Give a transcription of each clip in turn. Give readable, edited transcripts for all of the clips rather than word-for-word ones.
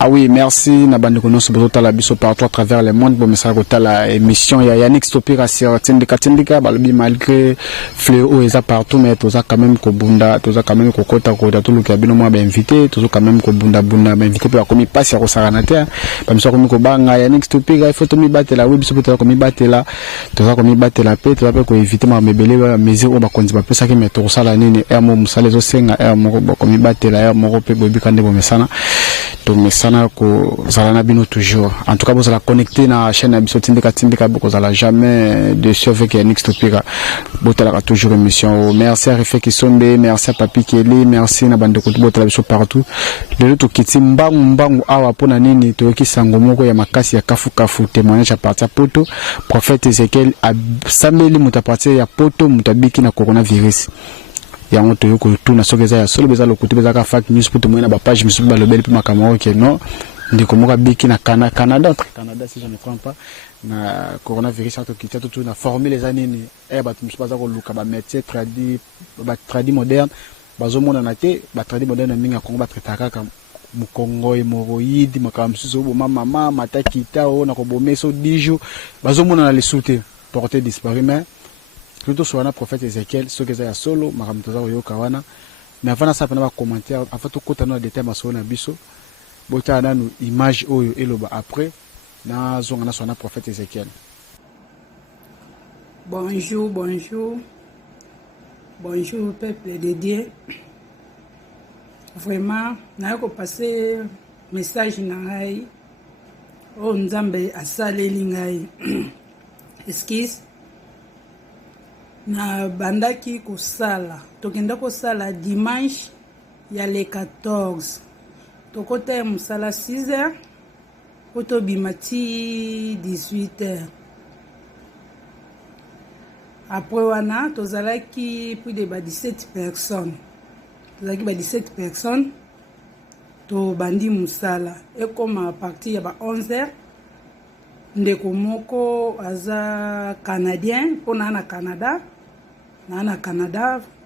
Ah oui, merci. Nabandi kono soboto la biso partout à travers le monde. Bon, message kota la émission ya Yannick Stopira sur Tindika balobi malgré fléau eza partout mais toza quand même ko bunda, toza quand même ko kota tout le kabino moi ba invité, toza quand même ko bunda ba invité pour komi passe ya ko saranate. Ba miso komi ko banga Yannick Stopira il faut to mi batela, oui biso peut komi batela, toza komi batela pe, toza pe ko inviter ma mebele ba mesure o ba konzi ba pesa ke meto sala nini e mo musale zo senga e mo ko komi batela e mo pe bobi kande bo mesana. To mesana ko zalana bino toujours. En tout cas vous allez connecter na chaîne Abiso Tindika beaucoup allez jamais de avec Yannick Stopira. Botala toujours émission. Merci à Refé Kisombe, merci à Papi Kelly, merci na bande ko botala biso partout. Le to kiti mbangu awa pona nini to ki sango moko ya makasi ya kafu témoignage à partir poto prophète Ezekiel a sameli muta partir ya poto mutabiki na coronavirus. Ya moto yoko tuna sokeza ya solo beza lokuti beza ka fake news pour témoigner na ba page misuba lobeli pe makamoko ke non ndiko moka biki na Canada si je ne me trompe pas na coronavirus ato kitya tout na former les années ni bato misuba za ko luka ba métier tradi moderne bazomona na te ba tradi moderne minga Kongo ba tretaka ka mukongo hémorroïde makamsuso bo mama matakita o na ko bomeso 10 jours bazomona na lesute porté disparu mais plutôt sur un prophète Ezekiel ce que ça solo makamtoza yo kawana mais avant ça pena ba commentaire avant tout kota na détail maso na biso bota na nu image oyo eloba après na zonga na sona prophète Ezekiel. Bonjour peuple de Dieu. Vraiment na ko passer message na ngai o nzambe asaleli ngai excuse na bandaki kosala tokenda kosala dimanche ya le 14 tokota musala 6h poto bimati 18h après wana tozalaki plus de 17 personnes tozalaki 17 personnes to bandi musala et comme à partir ya 11h ndeko moko aza canadien pona na Canada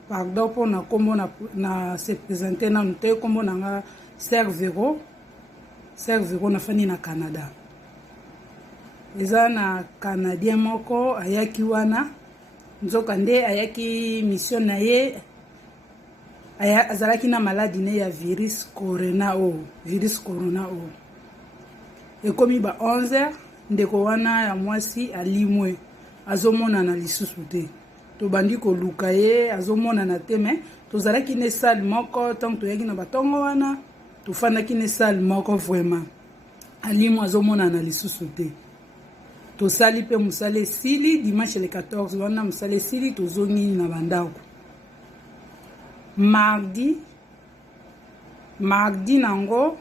pardon pona kombo na se présenter na nte kombo na Servero na fani na Canada eza na canadien moko ayaki wana nzoka nde ayaki mission na ye azalaki na maladie ne ya virus corona ekomi ba 11h ndeko wana ya mwasi alimwe azomona na lisusu te to bandi ko luka ye azomona na te mais tozalaki ne salle moko tant to yaki na batongo wana to fandaki ne salle moko vraiment alimwe azomona na lisusu te to sali pe musale sili dimanche le 14 wana musale sili to zongi na bandako mardi nango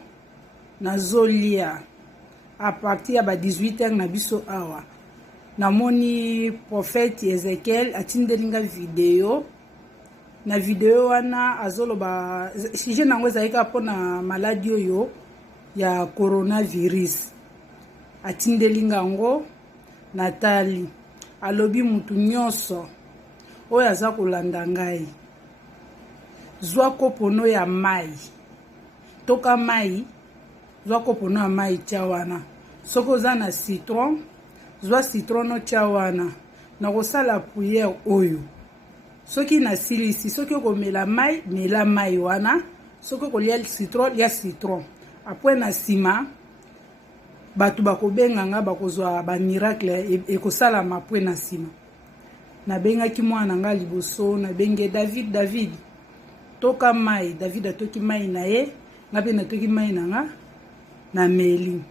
nazolia à partir ya ba 18h na biso awa namoni prophète Ezekiel atindelinga video na video wana azoloba sujet nango ezalika pona maladie oyo ya coronavirus atindelinga ngo Natali alobi mutu nyonso oyo aza kolanda ngai zwa kopono ya mai toka mai zwa kopono ya mai tia wana soko za na citron zwa citron no tia wana na kosala prière oyo soki na silisi soki komela mai mela mai wana soki kolia citron ya citron après na sima batu bakobenga nga bakozwa ba miracle ekosala mapwe na sima na benga ki mwana nga liboso na benge David toka mai David atoki mai na ye ngabe na toki mai na nga na meli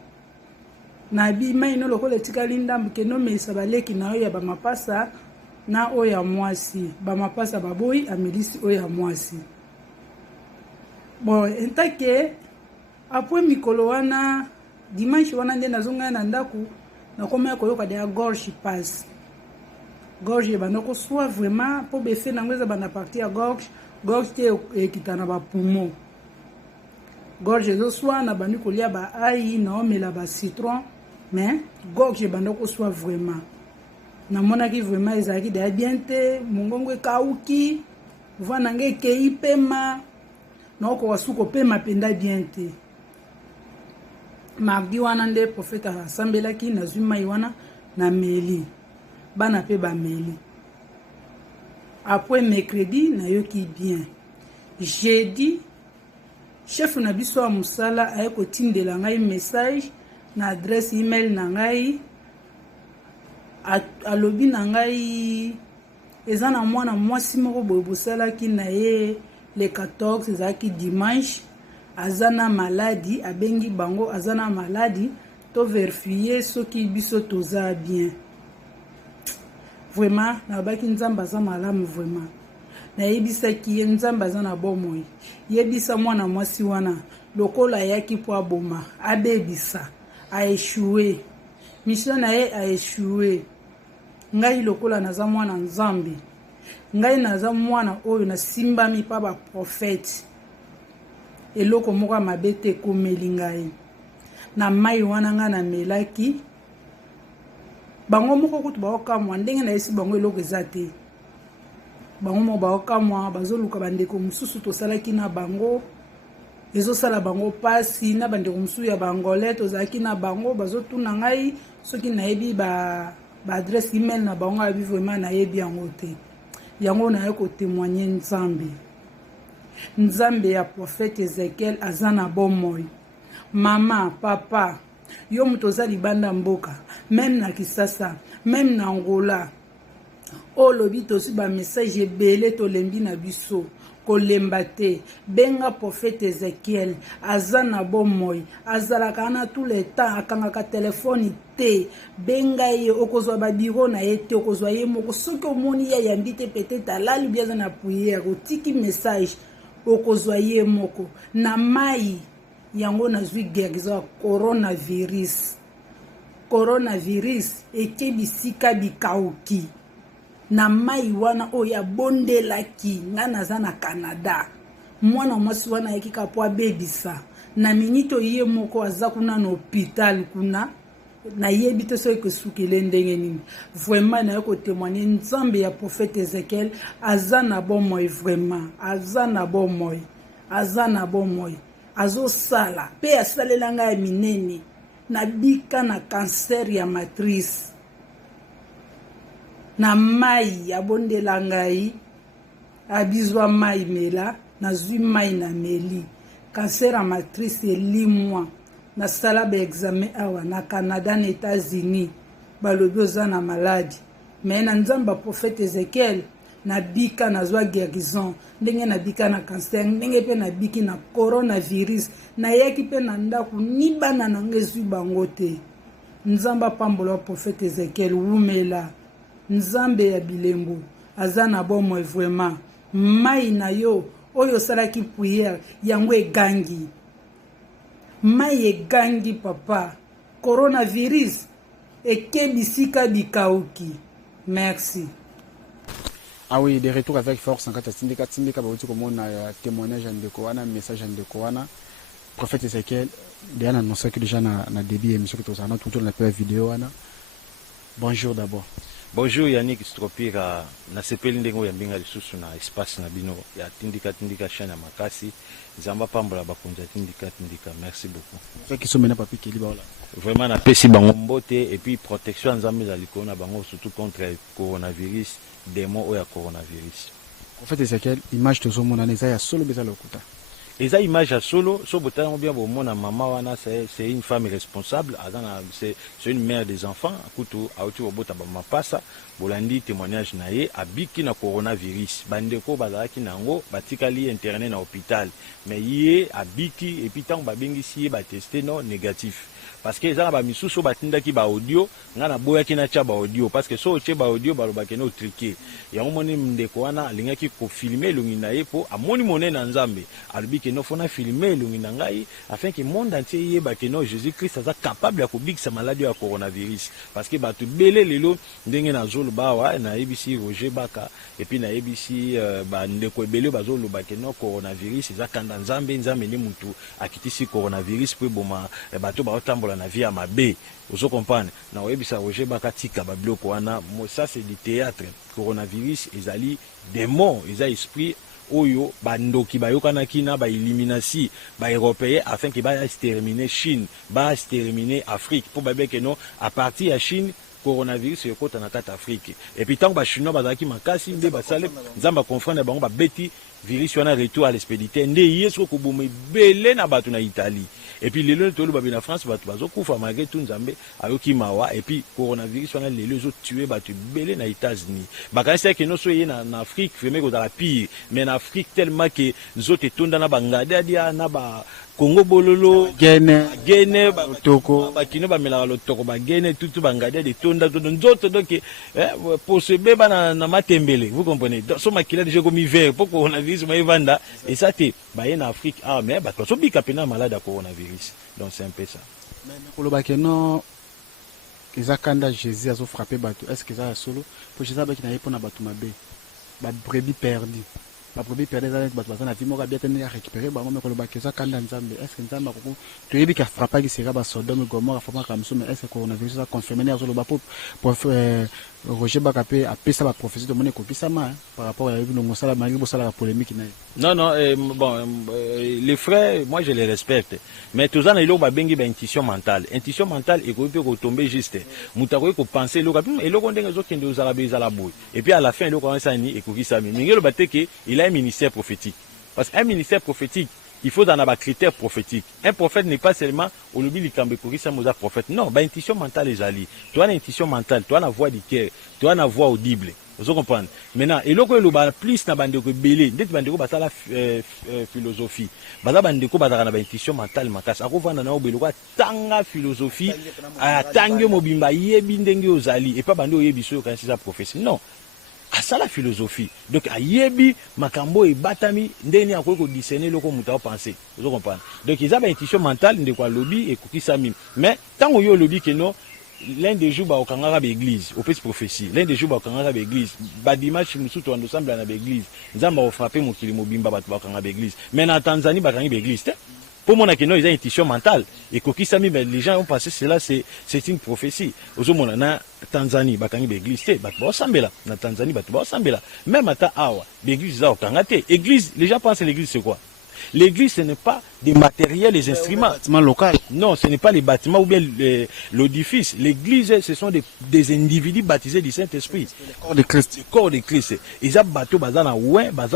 na bi mai no lokola tikali ndambu ke no mesa baleki na oya ba mapasa na oya mwasi ba mapasa baboyi amelisi oya mwasi bon entake après mikolo wana dimanche wana nde nazonga na ndaku na komaya koyoka de gorge passe gorge banoko soit vraiment po befe nango eza bana partie ya gorge te ekitana ba poumon gorge zo soit na bandi kolia ba ai na omela ba citron mais gorge banoko soit vraiment na monaki vraiment ezalaki de bien te mongongo ekauki vana nge kei pema na oko wasuko pema penda bien te mardi wana nde prophète asambelaki nazwi mai wana na meli bana pe bameli. Après mercredi nayoki bien. Jeudi chef na biso ya musala aye kotindela ngai message na adresse email na ngai alobi na ngai eza na mwana mwasi moko boye bosalaki na ye le 14 ezalaki dimanche aza na maladi abengi bango aza na maladi to vérifier soki biso toza bien. Vraiment nabaki nzambe aza malamu vraiment. Nayebisaki ye nzambe aza na bomoi. Yebisa mwana mwasi wana lokola ayaki po aboma abebisa aéchoué. Mission na ye aéchoué. Ngai lokola naza mwana nzambe. Ngai naza mwana oyo na simbami pa ba prophète. Eloko moko mabe te komeli ngai. Na mai wana nga na melaki bango moko kutu baokamwa ndenge na yesi bango eloko eza te. Bango moko baokamwa bazoluka bandeko mosusu tosalaki na bango ezosala bango pasi na bandeko mosusu ya bangolais tozalaki na bango bazotuna ngai soki nayebi ba adresse email na bango abi vraiment nayebi yango te. Yango naye kotémoigner Nzambe ya prophète Ezekiel aza na bomoi. Mama, papa, yo mutoza libanda mboka, même na Kisasa, même na Angola. O lobi tosi ba message ebele to lembi na biso. Kolemba te, benga prophète Ezekiel, aza na bomoi, azalaka na tout le temps, akangaka telefoni te, benga ye, okozwa ba biro na ye te, okozwa ye moko, soki omoni ye yambi te peut-être alali biaza na prière, otiki message, okozwa ye moko, na mai, yango nazwi guérison coronavirus. Coronavirus, ekebisika bikauki. Na mai wana oya bondelaki nga naza na Canada. Mwana mwasi wana yekika po abebisa. Na minito ye moko aza kuna na hôpital kuna. Na yebi te so ekesukile ndenge nini. Vraiment na yoko témoigner nzambe ya prophète Ezekiel aza na bomoi vraiment. Aza na bomoi. Aza na bomoi. Azo sala. Pe asalela nga ya minene. Na bika na cancer ya matrice. Na mai abondela ngai abizwa mai mela nazwi mai na meli cancer à matrice elimwa na sala ba examen awa na Canada na États-Unis balobi oza na maladi mais na nzamba prophète Ezekiel na bika nazwa guérison ndenge na bika na cancer ndenge pe na biki na coronavirus na yaki pe na ndaku ni bana na ngezwi bango te nzamba pambola prophète Ezekiel wumela Nzambe ya bilembo aza na bomoi vraiment mai na yo oyo salaki prière yango egangi mai egangi papa coronavirus ekebisika bikauki. Merci. Ah oui, des retours avec force en kata tindika bauti komona témoignage ndeko wana message ndeko wana prophète Ezekiel déjà annoncé que déjà na début émission que tous tout na la vidéo wana. Bonjour d'abord. Bonjour Yannick Stropira na sepeli ndengo ya mbinga lisusu na espace na bino ya tindika chana makasi nzamba pambola bakonza tindika. Merci beaucoup. Fait qui sont maintenant papi keli baola. Vraiment na pesi bango mbote et puis protection nzambe za likona bango surtout contre coronavirus démon o ya coronavirus. En fait Ezekiel image to zomona neza ya solo beza lokuta. Eza image à solo, so botana bien bo mona mama wana c'est une femme responsable, c'est une mère des enfants, kutu auti bota ba mapasa, bolandi témoignage na ye abiki na coronavirus. Bandeko bazaki nango batikali interné na hôpital, mais ye abiki et puis tant ba bengisi ba testé non négatif. Parce que ça ba misusu batindaki ba audio ngana boya kina cha ba audio parce que so che ba audio balobaki no triquer ya moni ndeko wana alingaki ko filmer lungi na ye po amoni monena nzambe albiki no fona filmer lungi na ngai afin que monde entier yeba que no Jésus Christ aza capable ya ko bikisa maladie ya coronavirus parce que batu belé lelo ndenge na zolo bawa na ABC Roger Baka et puis na ABC ba ndeko belé bazolo ba que no coronavirus eza kanda nzambe ni mutu akitisi coronavirus po boma bato ba otambola na vie à ma bé, vous comprenez? Na webisa Roger Bakatika babloko wana, ça c'est du théâtre. Coronavirus, ils allient démons, ils ont esprit oyo bandoki bayokanaki na ba élimination ba européen afin que ba exterminer Chine, ba exterminer Afrique pour ba que non à partir de Chine coronavirus yokota na kata Afrique. Et puis tant ba chinois bazaki makasi nde basale nzamba confrère bango ba beti virus wana retour à l'expéditeur nde yeso ko bomé belé na batu na Italie. Et puis les gens tolu babi na France batu bazokufa malgré tout nzambe ayoki mawa et puis coronavirus wana les autres tué batu belé na États-Unis. Ba c'est que no so yé na Afrique vraiment ko dans la pire, mais en Afrique tellement que nzote tonda na bangade dia na ba Congo bololo gene ba toko ba kino ba mela lo toko ba gene tout bangade de tonda nzoto donc pour se beba na matembele, vous comprenez. Donc so makila déjà comme hiver pour coronavirus ma vanda et ça te ba en Afrique mais ba so bika pena malade à coronavirus. Donc c'est un peu ça. Mais koloba que non ezakanda Jésus a frappé bato, est-ce que ça solo pour Jésus ba ki na yepona bato mabe ba brebis perdu. La brebis perdue avec bato bazana vimo ka bien tenir récupérer ba ngome koloba que ezakanda nzambe, est-ce que nzamba ko to yebi ka frappa ki sera ba Sodome Gomorrhe forma comme ça, mais est-ce que coronavirus a confirmé na solo ba pour Roger Bakapé a payé sa prophétie de monnaie kokisama par rapport à une ngosala mari bo sala la polémique na. Non bon les frères moi je les respecte mais tous en ilo ba bengi ba intuition mentale et ko peut tomber juste mutako ko penser lo et lo ko ndenga zo kende uzala bezala boy et puis à la fin lo ko ça ni et kokisami ngelo bateke il a un ministère prophétique parce qu'un ministère prophétique il faut dans un critère prophétique. Un prophète n'est pas seulement au lobby likambe kokisa moza prophète. Non, ba intuition mentale les alliés. Tu as une intuition mentale, tu as la voix du cœur, tu as la voix audible. Vous comprenez? Maintenant, et loko loba plus na bandeko belé, ndeti bandeko basala philosophie. Baza bandeko bazaka na ba intuition mentale makasa. Akovanda na obeloko tanga philosophie, tangyo mobimba yebi ndenge ozali et pas bando yebi so quand c'est sa prophétie. Non. À ça la philosophie. Donc à yebi makambo et batami ndeni akoki ko discerner loko muta penser. Vous comprenez? Donc ils ont une intuition mentale de quoi lobby et kokisa mim. Mais tant yo lobby que non l'un des jours ba okangara ba église, au fait prophétie. L'un des jours ba okangara ba église, ba dimanche musutu ando ensemble na ba église. Nzamba o frapper mokili mobimba ba okangara ba église. Mais en Tanzanie ba kangi ba église. Pour mon akeno, ils ont une intuition mentale. Et kokisami, mais les gens ont pensé cela, c'est une prophétie. Aux hommes, na Tanzanie, bakangi l'église, batba sambela. Na Tanzanie, batba sambela. Même à Awa, l'église, ça, kangate. Église, les gens pensent que l'église, c'est quoi? L'église, ce n'est pas des matériels, les instruments. Bâtiment local. Non, ce n'est pas les bâtiments ou bien l'édifice. L'église, ce sont des individus baptisés du Saint-Esprit. Le corps de Christ. Le corps de Christ. Ils ont bateau, baza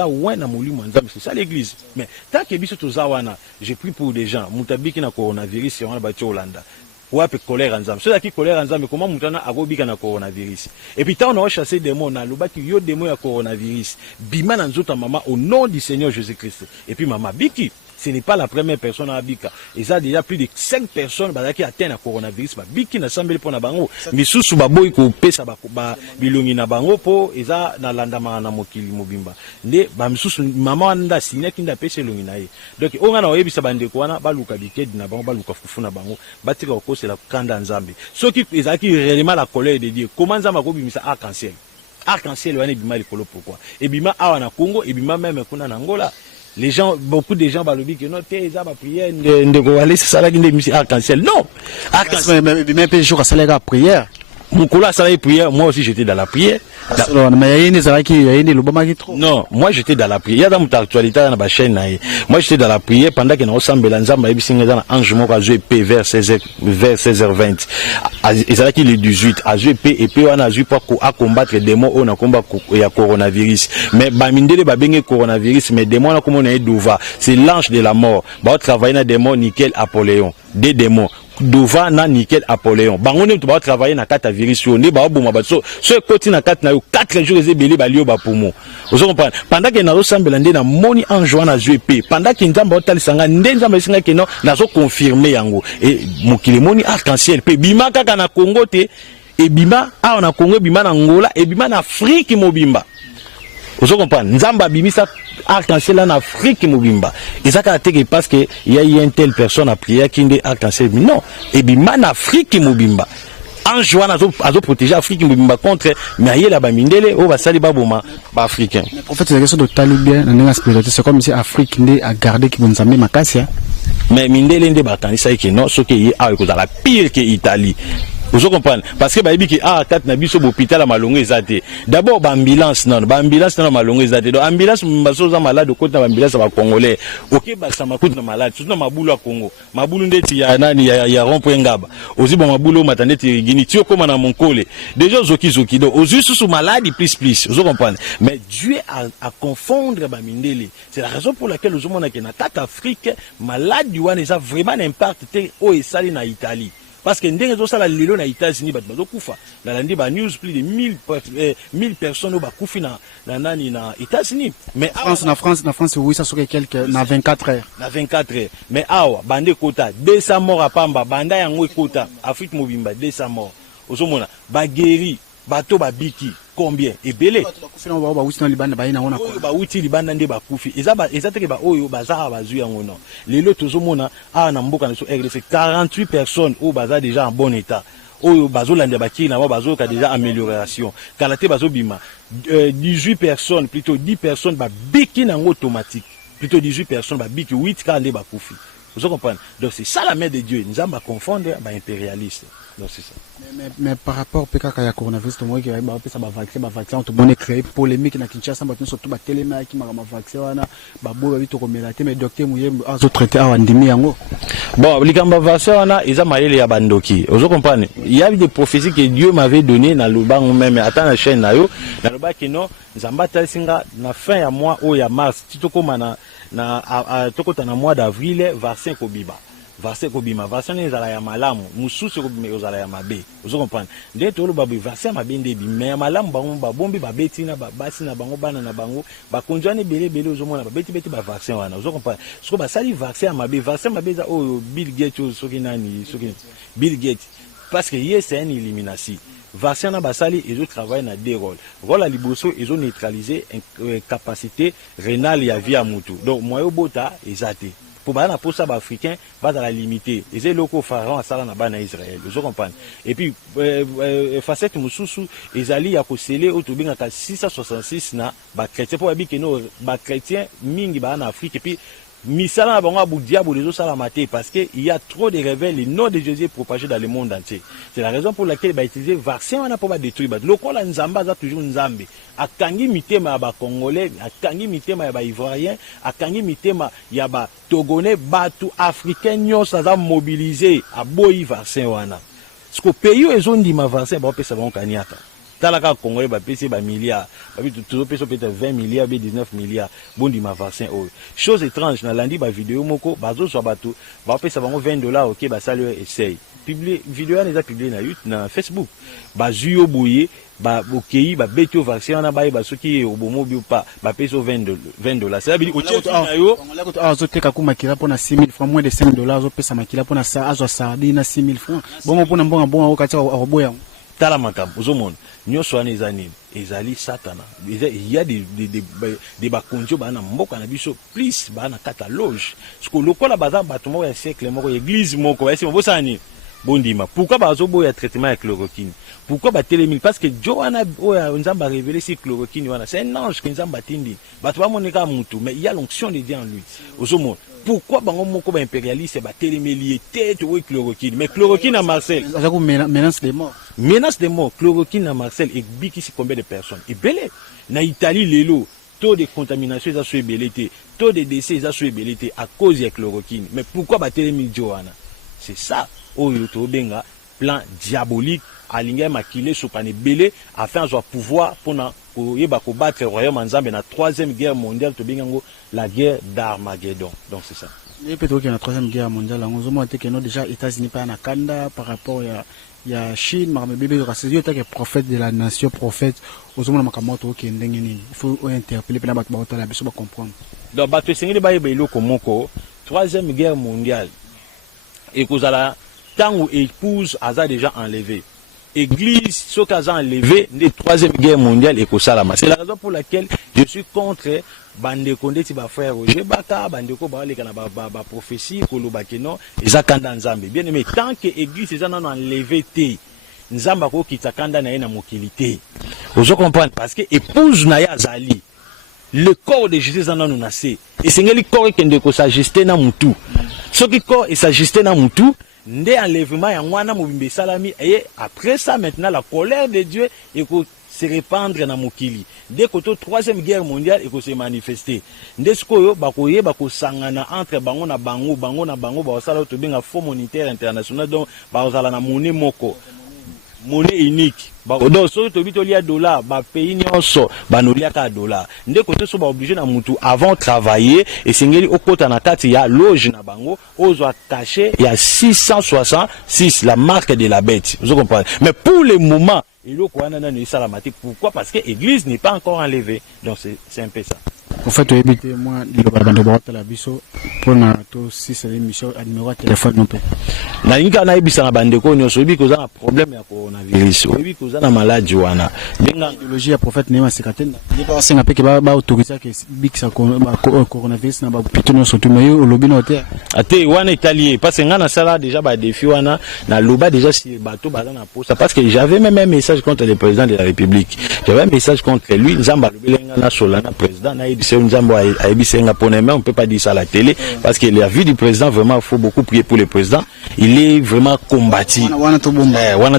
ouin, na moli manzam. C'est ça l'église. Mais, tant que biso tozawana, j'ai pris pour des gens, mutabiki na coronavirus, c'est on a bâti Hollanda. Wape colère ensemble. Ceux qui colère ensemble, comment mutana agobika na coronavirus. Et puis, tant on a chassé des mots, on a l'obaki yo des mots à coronavirus. Bima nan zota maman au nom du Seigneur Jésus-Christ. Et puis, maman biki. Ce n'est pas la première personne à Bika. Et ça, déjà plus de 5 personnes qui atteignent le coronavirus. Biki n'a semblé pour Nabango. Mais sous Baboy, ko pesa ba bilongi Nabango po, et ça, na landama na mokili mobimba. Ne, ba msous, maman anda signé qui n'a pêché l'onginaï. Donc, on a oyebi sabande kwana, baluka biked Nabango, baluka fufu Nabango, batika oko, c'est la kanda nzambe. Ceux qui, réellement la colère de Dieu. Comment nzamba ko bimisa arc-en-ciel? Arc-en-ciel, wane bima likolo pourquoi? Et bima awa na Congo, et bima même kuna na Angola. Les gens, beaucoup de gens balobent que non, ils ont prière, de Goalé, c'est ça là qui est arc-en-ciel. Non! Arc-en-ciel. Même un jour à salaire à prière. Mon collègue salaire prière, moi aussi j'étais dans la prière. Mais il y a une Lobama qui trop. Non, moi j'étais dans la prière. Dans mon actualité, dans ma chaîne, moi j'étais dans la prière pendant que nous ensemble, l'ensemble, il y a un ange mort à jouer P vers 16h20. Et c'est là qu'il est 18. À jouer P et P, on a joué pour combattre les démons, on a combattu le coronavirus. Mais, bamindele, babenge coronavirus, mais démons, on a comme on est d'Ouva. C'est l'ange de la mort. Bah, on travaille dans des démons, nickel, Apoléon. Des démons. Dova na nickel Apoléon. Bangone tu vas travailler na kata virus on ba boma ba so côté na kata na 4 jours les belé ba lio ba pomo. Vous comprenez? Pendant que na ressemble ndé na moni en juin na JP. Pendant que nzamba otali sanga ndé nzamba singa ke non na zo confirmer yango. Et mokili moni arc-en-ciel pe bima kaka na Congo te et bima a na Congo bima na Angola et bima na Afrique mobimba. Vous comprenez? Nzamba bimisa arc-en-ciel en Afrique mobimba. Et ça parce que il y a une telle personne à prier qui est arc-en-ciel. Non. Et bima en Afrique mobimba. En jouant à protéger l'Afrique mobimba contre mais il y a la mindele au basali baboma ba africain. Mais prophète c'est question de talibien dans la spiritualité c'est comme si Afrique n'est à garder qui vont s'amener makasi. Mais mindele ndé batani ça que non ce qui est dans la pire que Italie. Vous comprenez? Parce que baby qui a 4 nabiso hôpital à malongo ezate. D'abord ba ambulance non malongo ezate. Donc ambulance mbasoza malade côté na ambulance ba congolais. OK ba ça makute na malade. Tout na mabulu à Congo. Mabulu ndeti ya nani ya rond-point ngaba. Ozi ba mabulu matandeti gini tio comme na monkole. Déjà zoki donc ozi sous malade plus. Vous comprenez? Mais Dieu a confondre ba mindele. C'est la raison pour laquelle nous mona que na tata Afrique malade du wana ça vraiment impact au esali na Italie. Parce que ndenge zo sala lelo na États-Unis bato kufa na landi ba news plus de 1000 personnes au bakufi na nani na États-Unis. Mais na France oui ça serait quelques na 24 heures. Na 24 heures. Mais awa bande kota 200 morts à Pamba banda yango kota Afrique mobimba 200 morts. Ozomona ba guéri bato ba biki combien et belé ba wuti na libanda ba ina ona ko ba wuti libanda nde bakufi eza teke ba oyo bazara bazu yango non lelo tozomona a na mboka na so RDC 48 personnes au baza déjà en bon état oyo bazolanda baki na ba bazoka déjà amélioration kalate bazobima 18 personnes plutôt 10 personnes ba biki na automatique plutôt 18 personnes ba biki 8 ka nde bakufi. Vous comprenez? Donc c'est ça la main de Dieu. Nous allons confondre les impérialistes. Donc c'est ça. Mais par rapport au PKK et au coronavirus, tout le monde qui a vaccin, tout le monde a créé polémique dans Kinshasa, surtout les télémédias qui ont vaccin, mais docteur Mouye a traité à Wandimi. Bon, les vaccins, ils ont malé les bandoki. Vous comprenez? Il y a des prophéties que Dieu m'avait données dans le banc même. Attends la chaîne là, dans le banc qui non, Zamba Talsinga, na fin ya mois ou ya mars, tout comme na tokota na mois d'avril vaccin kobima vaccin ezala ya malamu mususu kobima ezala ya mabe. Vous comprenez? Nde tolo babu vaccin mabe ndebi mais malamu bango babombi babeti na basi na bango bana na bango bakonjane belé ozomona babeti ba vaccin wana. Vous comprenez? Soko basali vaccin mabe za oyo Bill Gates soki Bill Gates parce que hier c'est une élimination. Vaccin na basali ils ont travaillé na deux rôles. Rôle à liboso ils ont neutralisé capacité rénale ya via mutu. Donc moyo bota ezate. Pour bana pour ça africain va dans la limiter. Ils loko pharaon sala na bana Israël. Vous comprenez? Et puis facette mususu ezali ya ko sceller autobinga ka 666 na ba chrétien pour abi que no ba chrétien mingi ba na Afrique et puis misala bango abu diabo les autres salamate parce que il y a trop de révèles le nom de Jésus propagé dans le monde entier. C'est la raison pour laquelle il va utiliser vaccin on a pas détruire ba lokola nzamba za toujours nzambe akangi mitema ba congolais akangi mitema ya ba ivoirien akangi mitema ya ba togonais batu africain nyos za mobiliser aboyi vaccin wana parce que pays ezondi ma vaccin ba pesa bango kaniaka talaka congolais ba pesa ba milliards ba tout pesa peut-être 20 milliards 19 milliards bondi ma vaccin o chose étrange na landi ba vidéo moko bazo so bato ba pesa bango $20 OK ba sali essaye publier vidéo na publier na YouTube na Facebook ba zuyo boye ba okei ba betio vaccin na ba soki obomo bi pa ba pesa $20 c'est la bili o yo azo teka ku makila pona 6000 francs moins de $5 azo pesa makila pona sa azo sardi na 6000 francs bongo pona mbonga okati oboya tala makambo ozomona nyonso wana ezanini ezali satana il y a des bakonjo bana mboka na biso plus bana cataloge parce que lokola baza bato moko ya siècle moko église moko esi mbosani bondima pourquoi bazoboya traitement ya chloroquine pourquoi batelemi parce que Joana nzamba révélé si chloroquine wana c'est un ange que nzamba tindi bato bamoneka mutu mais il y a l'onction de Dieu en lui ozomona pourquoi bango moko ba impérialiste ba télémélié tête ou chloroquine mais chloroquine à Marseille menace de mort chloroquine à Marseille et biki si combien de personnes et belé na Italie lelo taux de contamination ça soit belé taux de décès ça soit belé à cause de chloroquine mais pourquoi ba télémi Joana c'est ça oyo to benga plan diabolique alinga makile sopane belé afin de pouvoir pour yeba ko battre le royaume nzambe na 3e guerre mondiale to bengango la guerre d'Armageddon. Donc c'est ça. Et peut-être que la 3e guerre mondiale on zomo te que no déjà États-Unis pas na Canada par rapport il y a Chine mais bébé rasio ta que prophète de la nation prophète ozomo na makamoto ke ndenge nini il faut interpeller pe na bato ba la biso ba comprendre. Donc bato sengeli ba yeba iloko moko 3e guerre mondiale et kozala tango épouse aza déjà enlevé. Église, ce cas enlevé, de 3e guerre mondiale et Kosalama. C'est la raison pour laquelle je suis contre Bandeko Ndeti ba frère Roger Baka, Bandeko ba le kana ba prophétie kolobakeno, ezakanda nzambe. Bien aimé, tant que église est enlevé té, nzamba ko kitakanda na na mokilité. Vous comprenez parce que épouse na ya zali. Le corps de Jésus en nous nassé. Et c'est le corps qui est s'ajuster na mutu. Ce qui corps est s'ajuster na mutu, nde enlèvement ya mwana mobimbe salami et après ça maintenant la colère de Dieu et se répandre na mokili dès que troisième guerre mondiale et que se manifester nde sikoyo bakoye bakosangana entre bango na bango basala to benga fonds monétaire international donc bazala na monnaie moko monnaie unique donc so to bitolia dollar ba pays nyonso banolia ka dollar nde kote so ba obligé na mutu avant travailler et singeli okota na kati ya loge na bango ozo attaché il y a 666 la marque de la bête vous comprenez mais pour le moment il faut qu'on ait une salamati. Pourquoi? Parce que l'église n'est pas encore enlevée. Donc c'est un peu ça. En fait, éviter moi le bande de la biso pour na to si c'est l'émission à numéro de téléphone non plus. Na inga na ibisa na bande ko nyoso bi ko za na problème ya coronavirus. Bi ko za na maladie wana. Benga idéologie ya prophète Néma Sekatenda. Il pas singa pe ke ba autoriser que bik sa coronavirus na ba pitino surtout mais au lobby na terre. Ate wana italien parce que ngana sala déjà ba défi wana na loba déjà si bateau ba na posa parce que j'avais même un message contre le président de la République. J'avais un message contre lui, Nzamba lobelenga na solana président na c'est un Nzamba a ebisenga ponema, on peut pas dire ça à la télé parce que la vie du président vraiment il faut beaucoup prier pour le président. Il est vraiment combattu. Wana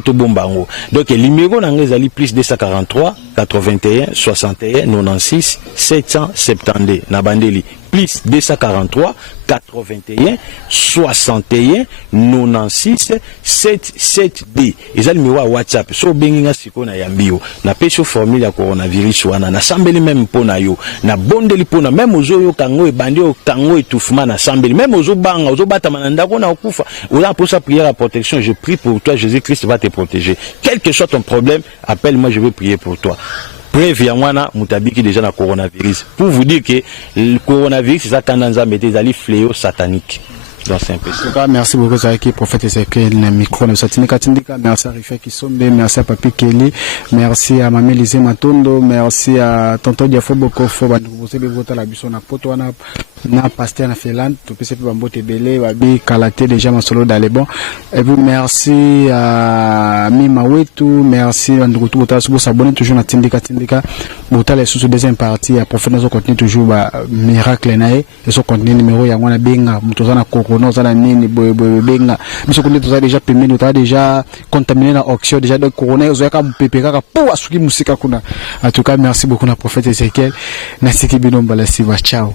to bomba ngo. Donc le numéro na ngezali plus 243 81 61 96 772 na bandeli plus 243 81 61 96 77D. Ils ont le numéro WhatsApp. So benginga siko na yambio. Na peso formule ya coronavirus wana na sambeli même pona yo. Na bondeli pona même ozo yo kango e bandi o kango étouffement na sambeli. Même ozo banga ozo bata mananda ko na okufa. Oza pour sa prière à protection, je prie pour toi, Jésus-Christ va te protéger. Quel que soit ton problème, appelle-moi, je vais prier pour toi. Bref, il y a un mutabiki déjà dans le coronavirus. Pour vous dire que le coronavirus, c'est ça quand on a mis des fléaux sataniques. Donc c'est un peu ça. Merci beaucoup, Zaki, prophète Ezekiel, le micro de Satinika Tindika. Merci à Rifé Kisombe, merci à Papi Kelly, merci à Mamie Lise Matondo, merci à Tonton Diafo Bokofo, vous avez voté la buisson à Poto, na pasteur na Finlande, tout peut se faire Bambote Belé, Babi Kalaté, déjà mon solo dans les bons. Et puis merci à Mima Wetu, merci à Ndoutou Bota, si vous s'abonnez toujours à Tindika Tindika, Bota les sous deuxième partie, à prophète nous continue toujours miracle nae, et son contenu numéro Yangwana Benga, Mutozana Koko. Nous avons benga biso ko nous déjà permis nous déjà contaminé la auction déjà de corona zo ka mpepeka pour asuki musika kuna en tout cas merci beaucoup na prophète Ezekiel na siki binomba la siva ciao.